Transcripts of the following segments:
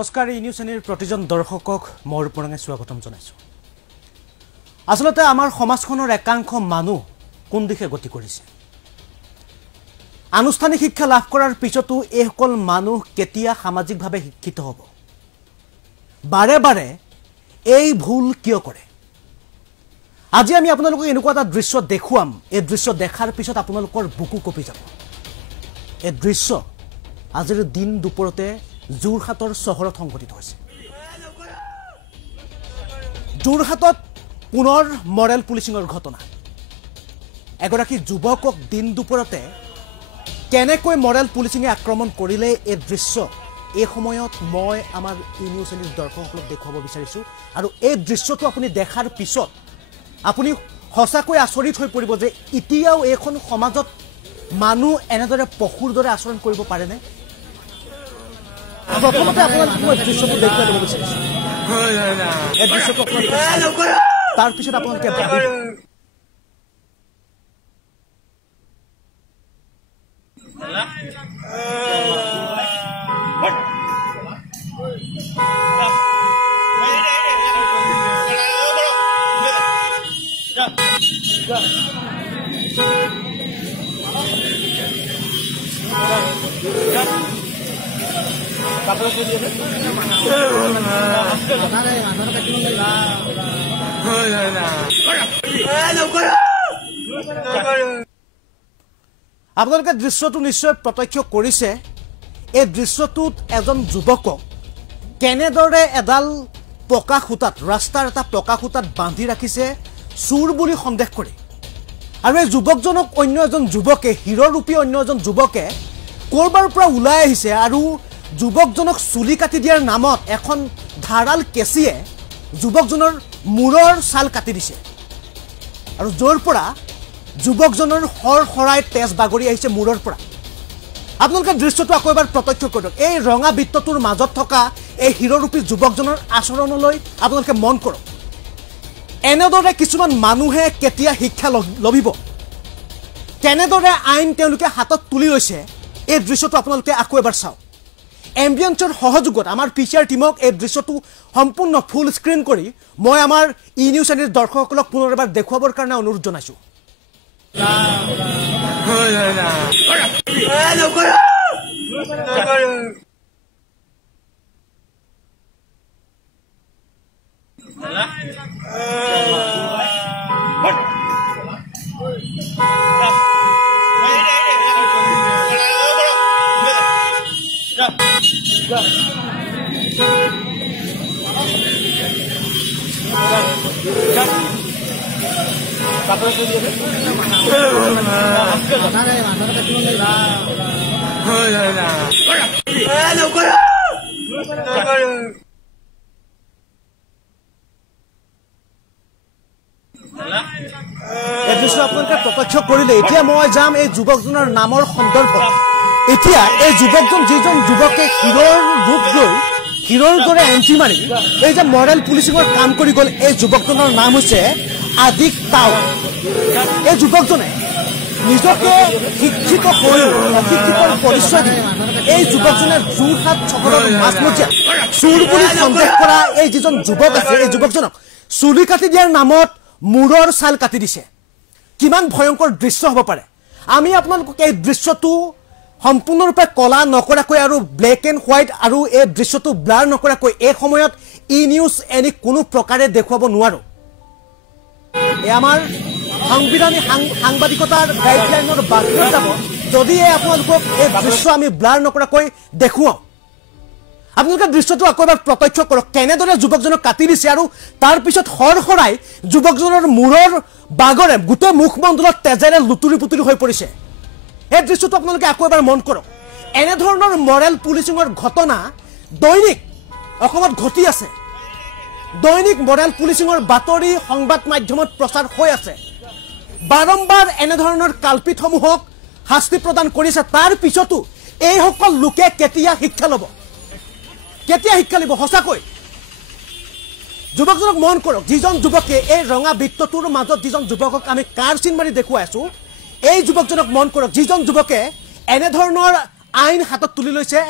নমস্কাৰ নিউজ চেনেলৰ প্ৰতিজন দৰ্শকক মই ৰূপৰঙে স্বাগতম জনাইছো। আসলতে আমাৰ সমাজখনৰ একাংশ মানুহ কোন দিশে গতি কৰিছে। আনুষ্ঠানিক শিক্ষা লাভ কৰাৰ পিছতো এই সকল মানুহ কেতিয়া সামাজিকভাৱে শিক্ষিত হ'ব? বাৰে বাৰে এই ভুল কিয় কৰে? আজি আমি আপোনালোকক এনেকুৱা এটা দৃশ্য দেখুৱাম, এই দৃশ্য দেখাৰ পিছত আপোনালোকৰ বুকু কঁপি যাব। এই দৃশ্য আজিৰ দিন দুপৰতে যোৰহাটৰ চহৰত সংঘটিত হৈছে। যোৰহাটত পুনৰ মৰেল পুলিচিঙৰ ঘটনা। এগৰাকী যুৱকক দিন দুপৰতে কেনেকৈ মৰেল পুলিচিঙে আক্ৰমণ কৰিলে এই দৃশ্য এই সময়ত মই আমাৰ নিউজ চেনেলৰ দৰ্শকসকলক দেখুৱাব বিচাৰিছোঁ। আৰু এই দৃশ্যটো আপুনি দেখাৰ পিছত আপুনি সঁচাকৈ আচৰিত হৈ পৰিব যে এতিয়াও এইখন সমাজত মানুহ এনেদৰে পশুৰ দৰে আচৰণ কৰিব পাৰেনে? প্ৰথমতে আপোনালোক মই দৃশ্যটো দেখুৱাই দিব বিচাৰিছোঁ। এই দৃশ্যটো আপোনালোকে তাৰপিছত আপোনালোকে ভাবিব আপোনালোকে দৃশ্যটো নিশ্চয় প্ৰত্যক্ষ কৰিছে। এই দৃশ্যটোত এজন যুৱকক কেনেদৰে এডাল পকা খুঁটাত, ৰাস্তাৰ এটা পকা খুঁটাত বান্ধি ৰাখিছে চুৰ বুলি সন্দেহ কৰি। আৰু এই যুৱকজনক অন্য এজন যুৱকে, হিৰৰূপী অন্য এজন যুৱকে ক'ৰবাৰ পৰা ওলাই আহিছে আৰু যুৱকজনক চুলি কাটি দিয়াৰ নামত এখন ধাৰাল কেঁচিয়ে যুৱকজনৰ মূৰৰ ছাল কাটি দিছে। আৰু য'ৰ পৰা যুৱকজনৰ শৰাই তেজ বাগৰি আহিছে মূৰৰ পৰা। আপোনালোকে দৃশ্যটো আকৌ এবাৰ প্ৰত্যক্ষ কৰক। এই ৰঙা বৃত্তটোৰ মাজত থকা এই হিৰৰূপী যুৱকজনৰ আচৰণলৈ আপোনালোকে মন কৰক। এনেদৰে কিছুমান মানুহে কেতিয়া শিক্ষা লভিব, কেনেদৰে আইন তেওঁলোকে হাতত তুলি লৈছে, এই দৃশ্যটো আপোনালোকে আকৌ এবাৰ চাওক। এম্বিয়েন্সৰ সহযোগত আমাৰ পিচিআৰ টিমক এই দৃশ্যটো সম্পূৰ্ণ ফুল স্ক্ৰীন কৰি মই আমাৰ নিউজ চেনেলৰ দৰ্শকসকলক পুনৰ এবাৰ দেখুৱাবৰ কাৰণে অনুৰোধ জনাইছোঁ। এই দৃশ্য আপোনালোকে প্ৰত্যক্ষ কৰিলে। এতিয়া মই যাম এই যুৱকজনৰ নামৰ সন্দৰ্ভত। এতিয়া এই যুৱকজন, যিজন যুৱকে হিৰৰ ৰূপ লৈ হিৰৰ দৰে এণ্ট্ৰি মাৰি এই যে মৰেল পুলিচিঙৰ কাম কৰি গ'ল, এই যুৱকজনৰ নাম হৈছে আদিক তাও। এই যুৱকজনে নিজকে শিক্ষিত হৈ অশিক্ষিতৰ পৰিচয় দি এই যুৱকজনে যোৰহাট চহৰৰ মাজমজিয়াত চুৰ বুলি সন্দেহ কৰা এই যিজন যুৱক আছে, এই যুৱকজনক চুলি কাটি দিয়াৰ নামত মূৰৰ ছাল কাটি দিছে। কিমান ভয়ংকৰ দৃশ্য হ'ব পাৰে। আমি আপোনালোকক এই দৃশ্যটো সম্পূৰ্ণৰূপে কলা নকৰাকৈ আৰু ব্লেক এণ্ড হোৱাইট আৰু এই দৃশ্যটো ব্লাৰ নকৰাকৈ এই সময়ত নিউজ এনে কোনো প্ৰকাৰে দেখুৱাব নোৱাৰোঁ। এই আমাৰ সাংবাদিকতাৰ গাইডলাইনৰ বাহিৰত যাব যদি আপোনালোকক এই দৃশ্য আমি ব্লাৰ নকৰাকৈ দেখুৱাওঁ। আপোনালোকে দৃশ্যটো আকৌ এবাৰ প্ৰত্যক্ষ কৰক, কেনেদৰে যুৱকজনক কাটি দিছে আৰু তাৰপিছত শৰাই যুৱকজনৰ মূৰৰ বাগৰে গোটেই মুখমণ্ডলত তেজেৰে লুতুৰি পুতুৰি হৈ পৰিছে। এই দৃশ্যটো আপোনালোকে আকৌ এবাৰ মন কৰক। এনেধৰণৰ মৰেল পুলিচিঙৰ ঘটনা দৈনিক অসমত ঘটি আছে। দৈনিক মৰেল পুলিচিঙৰ বাতৰি সংবাদ মাধ্যমত প্ৰচাৰ হৈ আছে। বাৰম্বাৰ এনেধৰণৰ কাল্পিতসমূহক শাস্তি প্ৰদান কৰিছে। তাৰ পিছতো এইসকল লোকে কেতিয়া শিক্ষা ল'ব, কেতিয়া শিক্ষা ল'ব? সঁচাকৈ যুৱকজনক মন কৰক। যিজন যুৱকে এই ৰঙা বৃত্তটোৰ মাজত যিজন যুৱকক আমি কাৰ চিন মাৰি দেখুৱাই আছোঁ, এই যুৱকজনক মন কৰক। যিজন যুৱকে এনেধৰণৰ আইন হাতত তুলি লৈছে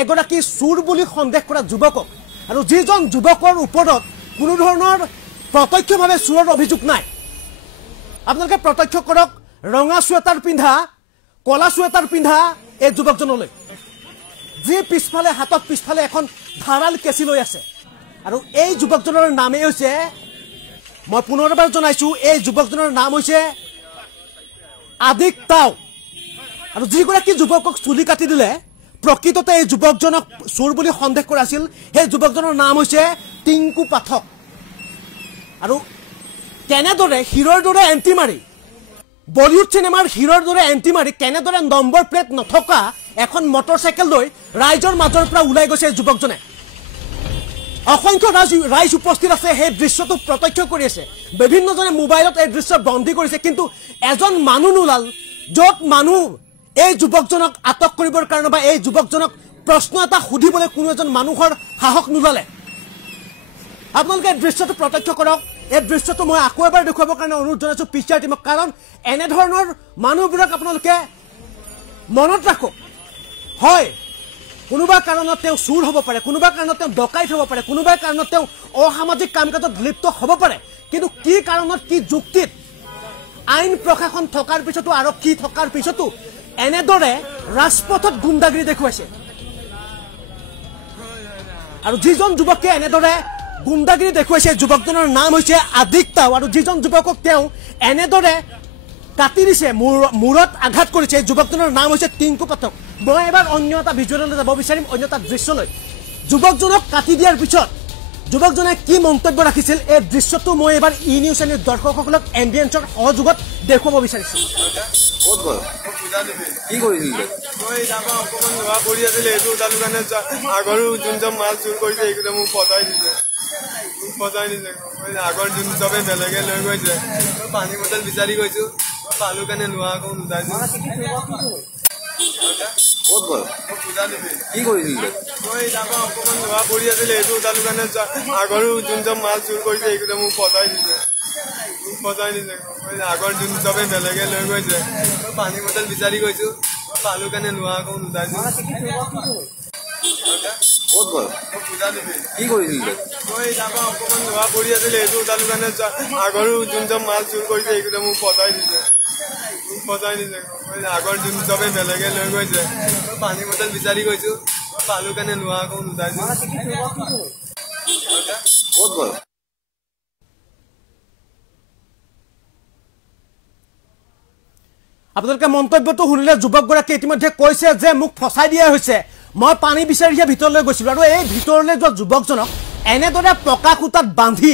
এগৰাকী চুৰ বুলি সন্দেহ কৰা যুৱকক আৰু যিজন যুৱকৰ ওপৰত কোনো ধৰণৰ প্ৰত্যক্ষভাৱে চুৰৰ অভিযোগ নাই আপোনালোকে প্ৰত্যক্ষ কৰক ৰঙা চুৱেটাৰ পিন্ধা কলা চুৱেটাৰ পিন্ধা এই যুৱকজনলৈ যি পিছফালে হাতত পিছফালে এখন ধাৰাল কেঁচি লৈ আছে আৰু এই যুৱকজনৰ নামেই হৈছে মই পুনৰবাৰ জনাইছো এই যুৱকজনৰ নাম হৈছে আদিক তাও আৰু যিগৰাকী যুৱকক চুলি কাটি দিলে প্ৰকৃততে এই যুৱকজনক চোৰ বুলি সন্দেহ কৰা আছিল সেই যুৱকজনৰ নাম হৈছে টিংকু পাঠক আৰু কেনেদৰে হিৰৰ দৰে এণ্টি মাৰি বলিউড চিনেমাৰ হিৰৰ দৰে এণ্টি মাৰি কেনেদৰে নম্বৰ প্লেট নথকা এখন মটৰচাইকেল লৈ ৰাইজৰ মাজৰ পৰা ওলাই গৈছে যুৱকজনে অসংখ্য ৰাইজ উপস্থিত আছে সেই দৃশ্যটো প্ৰত্যক্ষ কৰি আছে বিভিন্নজনে মোবাইলত এই দৃশ্য বন্দী কৰিছে কিন্তু এজন মানুহ নোলাল য'ত মানুহ এই যুৱকজনক আটক কৰিবৰ কাৰণে বা এই যুৱকজনক প্ৰশ্ন এটা সুধিবলৈ কোনো এজন মানুহৰ সাহস নোলালে আপোনালোকে দৃশ্যটো প্ৰত্যক্ষ কৰক এই দৃশ্যটো মই আকৌ এবাৰ দেখুৱাবৰ কাৰণে অনুৰোধ জনাইছো পিচাৰ টিমক কাৰণ এনেধৰণৰ মানুহবোৰক আপোনালোকে মনত ৰাখক হয় কোনোবা কাৰণত তেওঁ চুৰ হ'ব পাৰে কোনোবা কাৰণত তেওঁ ডকাইত হ'ব পাৰে কোনোবা কাৰণত তেওঁ অসামাজিক কাম কাজত লিপ্ত হ'ব পাৰে কিন্তু কি কাৰণত কি যুক্তিত আইন প্ৰশাসন থকাৰ পিছতো আৰক্ষী থকাৰ পিছতো এনেদৰে ৰাজপথত গুণ্ডাগিৰি দেখুৱাইছে আৰু যিজন যুৱকে এনেদৰে গুণ্ডাগিৰি দেখুৱাইছে যুৱকজনৰ নাম হৈছে আদিক তাও আৰু যিজন যুৱকক তেওঁ এনেদৰে কাটি দিছে মূৰত আঘাত কৰিছে যুৱকজনৰ নাম হৈছে টিংকু পাঠক মই এবাৰ অন্য এটা ভিজুৱেললৈ যাব বিচাৰিম অন্য এটা দৃশ্যলৈ যুৱকজনক কাটি দিয়াৰ পিছত যুৱকজনে কি মন্তব্য ৰাখিছিল এই দৃশ্যটো মই এবাৰ ই নিউজ চেনেলৰ দৰ্শকসকলক এম্বিয়েন্সৰ সহযোগত দেখুৱাব বিচাৰিছো কি কৰিছিল মই তাৰপৰা অকণমান লোৱা কৰি আছিলে এইটো তাৰ কাৰণে আগৰো যোনজন মাল চুৰ কৰিছে এইকেইটা মোক পজাই দিছে আগৰ যোন চবে বেলেগে লৈ গৈছে পানী বটল বিচাৰি গৈছো পালো কাৰণে লোৱা আকৌ নোজাইছো ক'ত গ'ল কি কৰিছিল মই তাৰপৰা অকণমান লোৱা কৰি আছিলে এইটো তাৰ কাৰণে আগৰো যোনজন মাল চুৰ কৰিছে এইকেইটা মোক পজাই দিছে আগৰ যোন চবে বেলেগে লৈ গৈছে পানী বটল বিচাৰি গৈছো পালো কাৰণে লোৱা আকৌ নোজাইছো ক'ত গ'ল কি কৰিছিল মই তাৰপৰা অকণমান লোৱা কৰি আছিলে এইটো তাৰ কাৰণে আগৰো যোনজন মাল চুৰ কৰিছে এইকেইটা মোক পজাই দিছে আগৰ যোন চবে বেলেগে লৈ গৈছে পানী বটল বিচাৰি গৈছো পালো কাৰণে লোৱা আকৌ নোজাইছো ক'ত গ'ল আপোনালোকে মন্তব্যটো শুনিলে যুৱকগৰাকী ইতিমধ্যে কৈছে যে মোক ফচাই দিয়া হৈছে মই পানী বিচাৰিহে ভিতৰলৈ গৈছিলোঁ আৰু এই ভিতৰলৈ যোৱা যুৱকজনক এনেদৰে পকা খুঁটাত বান্ধি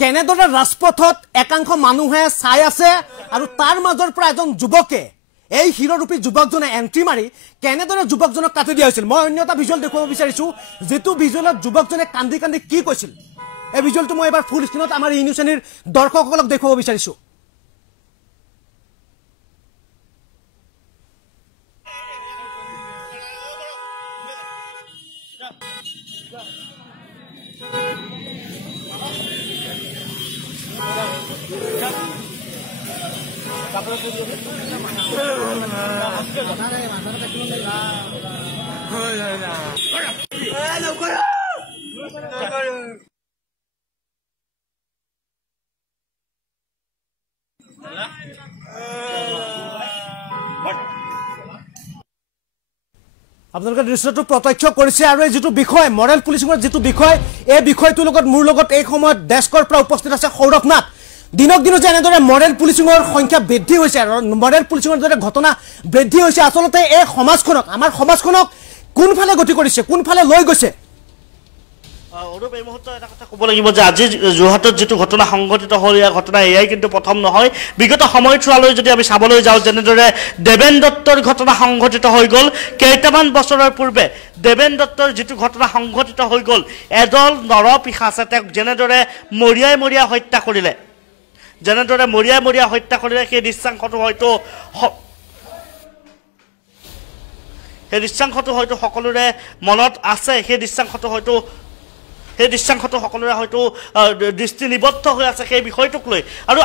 কেনেদৰে ৰাজপথত একাংশ মানুহে চাই আছে আৰু তাৰ মাজৰ পৰা এজন যুৱকে এই হিৰৰূপী যুৱকজনে এণ্ট্ৰি মাৰি কেনেদৰে যুৱকজনক কাটি দিয়া হৈছিল মই অন্য এটা ভিজুৱেল দেখুৱাব বিচাৰিছোঁ যিটো ভিজুৱেলত যুৱকজনে কান্দি কান্দি কি কৈছিল এই ভিজুৱেলটো মই এবাৰ ফুল স্ক্ৰীণত আমাৰ ই নিউজ চেনেলৰ দৰ্শকসকলক দেখুৱাব বিচাৰিছোঁ আপোনালোকে দৃশ্যটো প্ৰত্যক্ষ কৰিছে আৰু এই যিটো বিষয় মডেল পুলিচিঙৰ যিটো বিষয় এই বিষয়টোৰ লগত মোৰ লগত এই সময়ত ডেস্কৰ পৰা উপস্থিত আছে সৌৰভ নাথ দিনক দিনে যে এনেদৰে মডেল পুলিচিঙৰ সংখ্যা বৃদ্ধি হৈছে আৰু মডেল পুলিচিঙৰ দৰে ঘটনা বৃদ্ধি হৈছে আচলতে এই সমাজখনক আমাৰ সমাজখনক কোনফালে গতি কৰিছে কোনফালে লৈ গৈছে অনুপ এই মুহূৰ্তত এটা কথা ক'ব লাগিব যে আজি যোৰহাটত যিটো ঘটনা সংঘটিত হ'ল ইয়াৰ ঘটনা এয়াই কিন্তু প্ৰথম নহয় বিগত সময়ছোৱালৈ যদি আমি চাবলৈ যাওঁ যেনেদৰে দেবেন দত্তৰ ঘটনা সংঘটিত হৈ গ'ল কেইটামান বছৰৰ পূৰ্বে দেবেন দত্তৰ যিটো ঘটনা সংঘটিত হৈ গ'ল এদল নৰপিশাচে তেওঁক যেনেদৰে মৰিয়াই হত্যা কৰিলে সেই দৃশ্যাংশটো হয়তো সকলোৰে মনত আছে সেই দৃশ্যাংশটো হয়তো সেই দৃশ্যাংশটো সকলোৰে হয়তো দৃষ্টি নিবদ্ধ হৈ আছে সেই বিষয়টোক লৈ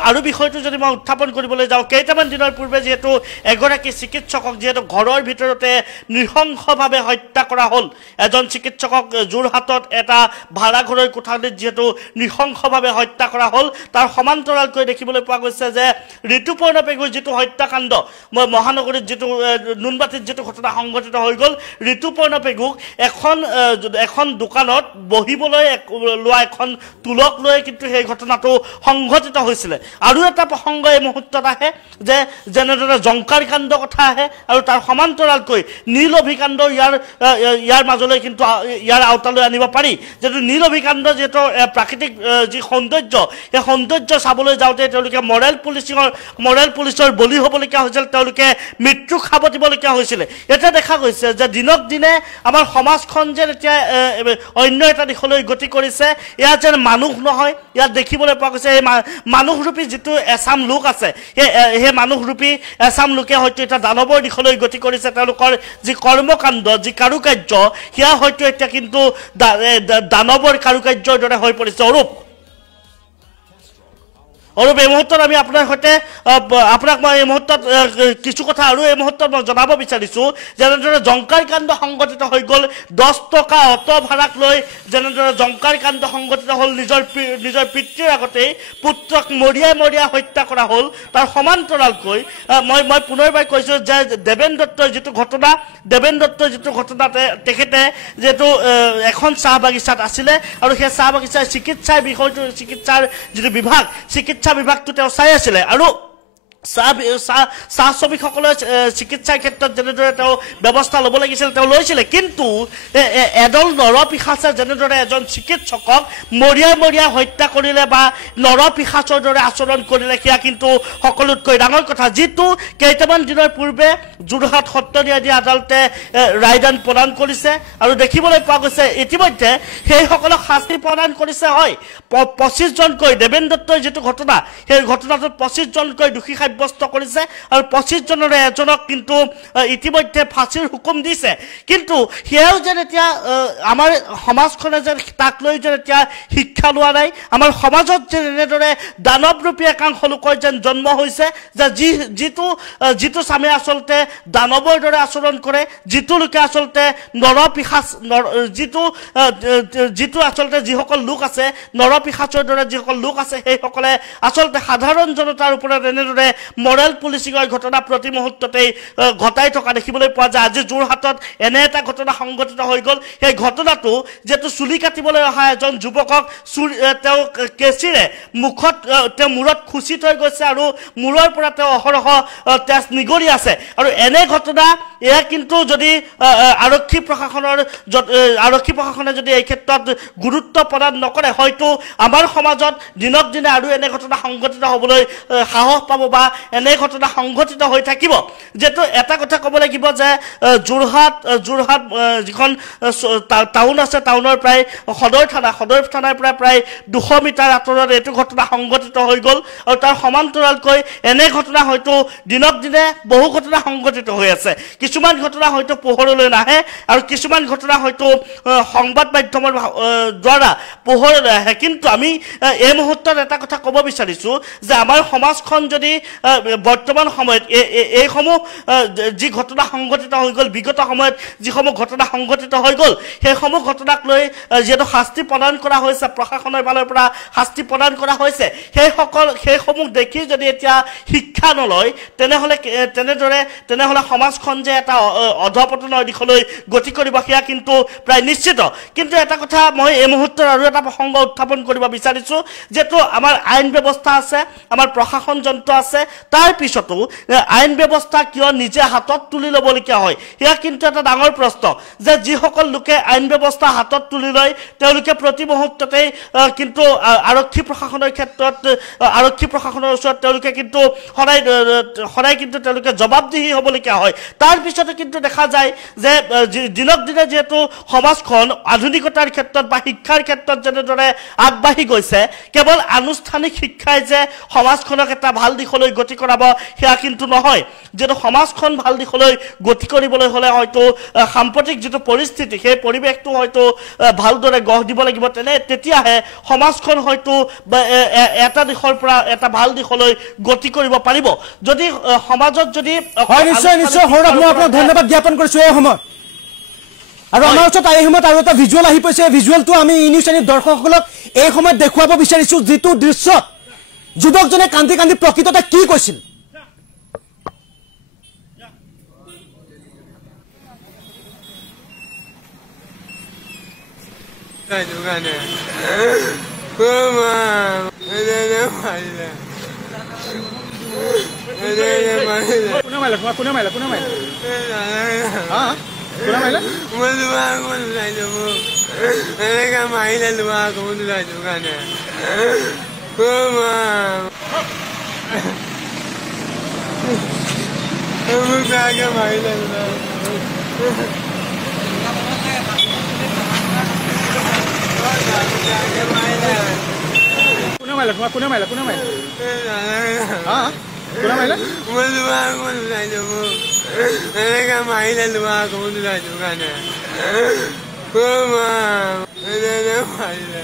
আৰু বিষয়টো যদি মই উত্থাপন কৰিবলৈ যাওঁ কেইটামান দিনৰ পূৰ্বে যিহেতু এগৰাকী চিকিৎসকক যিহেতু ঘৰৰ ভিতৰতে নৃশংসভাৱে হত্যা কৰা হ'ল এজন চিকিৎসকক যোৰহাটত এটা ভাড়াঘৰৰ কোঠালিত যিহেতু নৃশংসভাৱে হত্যা কৰা হ'ল তাৰ সমান্তৰালকৈ দেখিবলৈ পোৱা গৈছে যে ঋতুপৰ্ণ পেগুৰ যিটো হত্যাকাণ্ড মহানগৰীত যিটো নুনবাতিত যিটো ঘটনা সংঘটিত হৈ গ'ল ঋতুপৰ্ণ পেগুক এখন দোকানত বহিবলৈ লোৱা এখন তুলক লৈ কিন্তু সেই ঘটনাটো সংঘটিত হৈছিলে আৰু এটা প্ৰসংগ এই মুহূৰ্তত আহে যে যেনেদৰে জংকাৰ কাণ্ড কথা আহে আৰু তাৰ সমান্তৰালকৈ নীল অভিকাণ্ড ইয়াৰ মাজলৈ কিন্তু ইয়াৰ আওতালৈ আনিব পাৰি যেটো নীল অভিকাণ্ড যেটো প্ৰাকৃতিক যি সৌন্দৰ্য এই সৌন্দৰ্য চাবলৈ যাওঁতে তেওঁলোকে মৰেল পুলিচৰ বলি হ'বলগীয়া হৈছিল তেওঁলোকে মৃত্যু খাব দিবলগীয়া হৈছিল এটা দেখা গৈছে যে দিনক দিনে আমাৰ সমাজখন যে এতিয়া অন্য এটা দিশলৈ গতি কৰিছে ইয়াত যেন মানুহ নহয় ইয়াত দেখিবলৈ পোৱা গৈছে এই মানুহৰূপী যিটো এছাম লোক আছে সেই মানুহৰূপী এছাম লোকে হয়তো এটা দানৱৰ দিশলৈ গতি কৰিছে তেওঁলোকৰ যি কৰ্মকাণ্ড যি কাৰুকাৰ্য সেয়া হয়তো এতিয়া কিন্তু দানৱৰ কাৰুকাৰ্যৰ দৰে হৈ পৰিছে অৰূপ এই মুহূৰ্তত আমি আপোনাৰ সৈতে আপোনাক মই এই মুহূৰ্তত কিছু কথা আৰু এই মুহূৰ্তত মই জনাব বিচাৰিছোঁ যেনেদৰে জংকাৰ কাণ্ড সংঘটিত হৈ গ'ল 10 টকা অটো ভাড়াক লৈ যেনেদৰে জংকাৰ কাণ্ড সংঘটিত হ'ল নিজৰ পিতৃৰ আগতেই পুত্ৰক মৰিয়াই হত্যা কৰা হ'ল তাৰ সমান্তৰালকৈ মই পুনৰবাৰ কৈছোঁ যে দেবেন দত্তৰ যিটো ঘটনা তেখেতে যিহেতু এখন চাহ বাগিচাত আছিলে আৰু সেই চাহ বাগিচাৰ চিকিৎসাৰ যিটো বিভাগ চিকিৎসা বিভাগটো তেওঁ চাই আছিলে আৰু চাহ শ্ৰমিকসকলে চিকিৎসাৰ ক্ষেত্ৰত যেনেদৰে তেওঁ ব্যৱস্থা ল'ব লাগিছিল তেওঁ লৈছিলে কিন্তু এডল নৰপিশাচে যেনেদৰে এজন চিকিৎসকক মৰিয়াই হত্যা কৰিলে বা নৰপিশাচৰ দৰে আচৰণ কৰিলে সেয়া কিন্তু সকলোতকৈ ডাঙৰ কথা যিটো কেইটামান দিনৰ পূৰ্বে যোৰহাট সত্ৰ ন্যায়াধীশ আদালতে ৰায়দান প্ৰদান কৰিছে আৰু দেখিবলৈ পোৱা গৈছে ইতিমধ্যে সেইসকলক শাস্তি প্ৰদান কৰিছে হয় 25 জনকৈ দেবেন দত্তৰ যিটো ঘটনা সেই ঘটনাটোত 25 জনকৈ দোষী সাব্যস্ত কৰিছে আৰু 25 জনৰে এজনক কিন্তু ইতিমধ্যে ফাঁসিৰ হুকুম দিছে কিন্তু সেয়াও যেন এতিয়া আমাৰ সমাজখনে যেন তাক লৈ যেন এতিয়া শিক্ষা লোৱা নাই আমাৰ সমাজত যেন এনেদৰে দানৱৰূপী একাংশ লোকৰ যেন জন্ম হৈছে যে যিটো স্বামী আচলতে দানৱৰ দৰে আচৰণ কৰে যিটো লোকে আচলতে নৰপিশাচ যিটো আচলতে যিসকল লোক আছে নৰপিশাচৰ দৰে যিসকল লোক আছে সেইসকলে আচলতে সাধাৰণ জনতাৰ ওপৰত এনেদৰে মৰেল পুলিচিঙৰ ঘটনা প্ৰতি মুহূৰ্ততেই ঘটাই থকা দেখিবলৈ পোৱা যায় আজি যোৰহাটত এনে এটা ঘটনা সংঘটিত হৈ গ'ল সেই ঘটনাটো যেটো চুলি কাটিবলৈ অহা এজন যুৱকক তেওঁ কেচিৰে মুখত তেওঁ মূৰত খুচি থৈ গৈছে আৰু মূৰৰ পৰা তেওঁ অহৰহ তেজ নিগৰি আছে আৰু এনে ঘটনা এয়া কিন্তু যদি আৰক্ষী প্ৰশাসনে যদি এই ক্ষেত্ৰত গুৰুত্ব প্ৰদান নকৰে হয়তো আমাৰ সমাজত দিনক দিনে আৰু এনে ঘটনা সংঘটিত হ'বলৈ সাহস পাব বা এনে ঘটনা সংঘটিত হৈ থাকিব যেটো এটা কথা ক'ব লাগিব যে যোৰহাট যিখন টাউন আছে টাউনৰ প্ৰায় সদৰ থানাৰ পৰা প্ৰায় 200 মিটাৰ আঁতৰত এইটো ঘটনা সংঘটিত হৈ গ'ল আৰু তাৰ সমান্তৰালকৈ এনে ঘটনা হয়তো দিনক দিনে বহু ঘটনা সংঘটিত হৈ আছে কিছুমান ঘটনা হয়তো পোহৰলৈ নাহে আৰু কিছুমান ঘটনা হয়তো সংবাদ মাধ্যমৰ দ্বাৰা পোহৰলৈ আহে কিন্তু আমি এই মুহূৰ্তত এটা কথা ক'ব বিচাৰিছোঁ যে আমাৰ সমাজখন যদি বৰ্তমান সময়ত এইসমূহ যি ঘটনা সংঘটিত হৈ গ'ল বিগত সময়ত যিসমূহ ঘটনা সংঘটিত হৈ গ'ল সেইসমূহ ঘটনাক লৈ যিহেতু শাস্তি প্ৰদান কৰা হৈছে প্ৰশাসনৰ ফালৰ পৰা শাস্তি প্ৰদান কৰা হৈছে সেইসমূহ দেখি যদি এতিয়া শিক্ষা নলয় তেনেহ'লে সমাজখন যে এটা অধপতনৰ দিশলৈ গতি কৰিব সেয়া কিন্তু প্ৰায় নিশ্চিত কিন্তু এটা কথা মই এই মুহূৰ্তত আৰু এটা প্ৰসংগ উত্থাপন কৰিব বিচাৰিছোঁ যেটো আমাৰ আইন ব্যৱস্থা আছে আমাৰ প্ৰশাসন যন্ত্ৰ আছে তাৰ পিছতো আইন ব্যৱস্থা কিয় নিজে হাতত তুলি ল'বলগীয়া হয় সেয়া কিন্তু এটা ডাঙৰ প্ৰশ্ন যে যিসকল লোকে আইন ব্যৱস্থা হাতত তুলি লয় তেওঁলোকে প্ৰতি মুহূৰ্ততেই কিন্তু আৰক্ষী প্ৰশাসনৰ ওচৰত তেওঁলোকে কিন্তু সদায় কিন্তু তেওঁলোকে জবাবদিহি হ'বলগীয়া হয় তাৰ পিছতো কিন্তু দেখা যায় যে দিনক দিনে যেহেতু সমাজখন আধুনিকতাৰ ক্ষেত্ৰত বা শিক্ষাৰ ক্ষেত্ৰত যেনেদৰে আগবাঢ়ি গৈছে কেৱল আনুষ্ঠানিক শিক্ষাই যে সমাজখনক এটা ভাল দিশলৈ গতি কৰাব সেয়া কিন্তু নহয় যেটো সমাজখন ভাল দিশলৈ গতি কৰিবলৈ হলে হয়তো সাম্প্ৰতিক যেটো পৰিস্থিতি সেই পৰিৱেশটো হয়তো ভালদৰে গঢ় দিব লাগিব তেতিয়াহে সমাজখন হয়তো এটা দিশৰ পৰা এটা ভাল দিশলৈ গতি কৰিব পাৰিব যদি সমাজত যদি নিশ্চয় নিশ্চয় হৰক মই আপোনাক ধন্যবাদ জ্ঞাপন কৰিছো এই সময়ত আৰু আমাৰ ওচৰত এই সময়ত আৰু এটা ভিজুৱেল আহি পাইছে ভিজুৱেলটো আমি নিউজ চেনেল দৰ্শকসকলক এই সময়ত দেখুৱাব বিচাৰিছো যিটো দৃশ্যত যুৱকজনে কান্দি কান্দি প্ৰকৃততে কি কৈছিল Kuna maila? Ah? Kuna maila? Malua ko nila mo. Talaga maila luwa ko nila kana. Kuma. Umugaga maila luwa. Kuna maila? Ah? Kuna maila? Malua ko nila mo. Talaga maila luwa ko nila kana. Kuma. Talaga maila.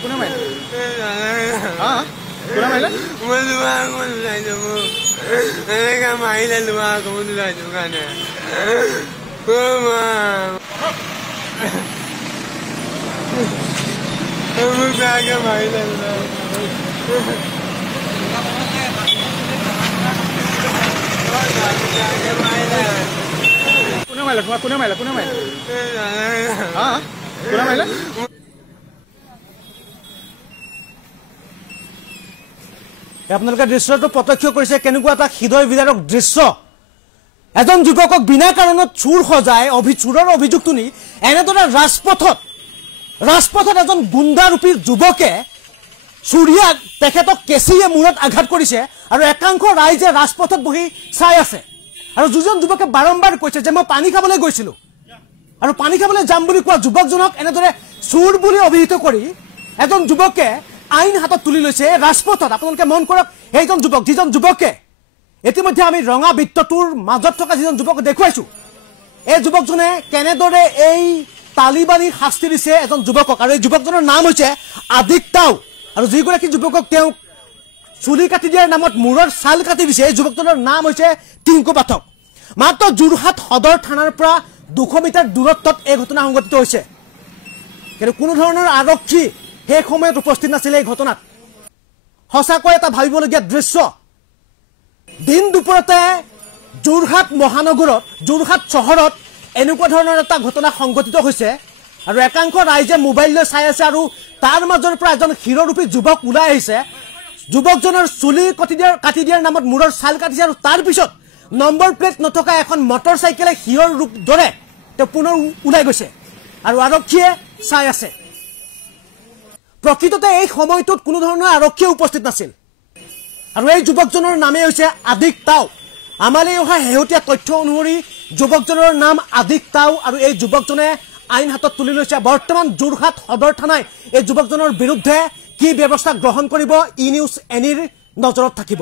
Kuna maila? Ah? Kuna maila? Malua ko nila mo. Talaga maila luwa ko nila kana. Kuma. Umugaga maila luwa. Kuna maila? Ah? Kuna maila? আপোনালোকে দৃশ্যটো প্ৰত্যক্ষ কৰিছে কেনেকুৱা এটা হৃদয় বিদাৰক দৃশ্য এজন যুৱকক বিনা কাৰণত চুৰ সজাই চুৰৰ অভিযোগ তুলি এনেদৰে ৰাজপথত এজন গুণ্ডাৰূপী যুৱকে চুৰিয়া তেখেতক কেঁচিয়ে মূৰত আঘাত কৰিছে আৰু একাংশ ৰাইজে ৰাজপথত বহি চাই আছে আৰু দুজন যুৱকে বাৰম্বাৰ কৈছে যে মই পানী খাবলৈ গৈছিলো আৰু পানী খাবলৈ যাম বুলি কোৱা যুৱকজনক এনেদৰে চুৰ বুলি অভিহিত কৰি এজন যুৱকে আইন হাতত তুলি লৈছে ৰাজপথত আপোনালোকে মন কৰক এইজন যুৱক যিজন যুৱকে ইতিমধ্যে আমি ৰঙা বৃত্তটোৰ মাজত থকা যিজন যুৱক দেখুৱাইছো এই যুৱকজনে কেনেদৰে এই তালিবানীৰ শাস্তি দিছে এজন যুৱকক আৰু এই যুৱকজনৰ নাম হৈছে আদিক তাও আৰু যিগৰাকী যুৱকক তেওঁ চুলি কাটি দিয়াৰ নামত মূৰৰ ছাল কাটি দিছে এই যুৱকজনৰ নাম হৈছে টিংকু পাঠক মাত্ৰ যোৰহাট সদৰ থানাৰ পৰা 200 মিটাৰ দূৰত্বত এই ঘটনা সংঘটিত হৈছে কিন্তু কোনো ধৰণৰ আৰক্ষী সেই সময়ত উপস্থিত নাছিল এই ঘটনাত সঁচাকৈ এটা ভাবিবলগীয়া দৃশ্য দিন দুপৰতে যোৰহাট মহানগৰত যোৰহাট চহৰত এনেকুৱা ধৰণৰ এটা ঘটনা সংঘটিত হৈছে আৰু একাংশ ৰাইজে মোবাইল লৈ চাই আছে আৰু তাৰ মাজৰ পৰা এজন হিৰোৰূপী যুৱক ওলাই আহিছে যুৱকজনৰ চুলি কাটি দিয়াৰ নামত মূৰৰ ছাল কাটিছে আৰু তাৰ পিছত নম্বৰ প্লেট নথকা এখন মটৰচাইকেলে হিৰোৰ ৰূপ ধৰে তেওঁ পুনৰ ওলাই গৈছে আৰু আৰক্ষীয়ে চাই আছে প্ৰকৃততে এই সময়টোত কোনো ধৰণৰ আৰক্ষী উপস্থিত নাছিল আৰু এই যুৱকজনৰ নামে হৈছে আদিক তাও আমালৈ অহা শেহতীয়া তথ্য অনুসৰি যুৱকজনৰ নাম আদিক তাও আৰু এই যুৱকজনে আইন হাতত তুলি লৈছে বৰ্তমান যোৰহাট সদৰ থানাই এই যুৱকজনৰ বিৰুদ্ধে কি ব্যৱস্থা গ্ৰহণ কৰিব ই নিউজ এনিৰ নজৰত থাকিব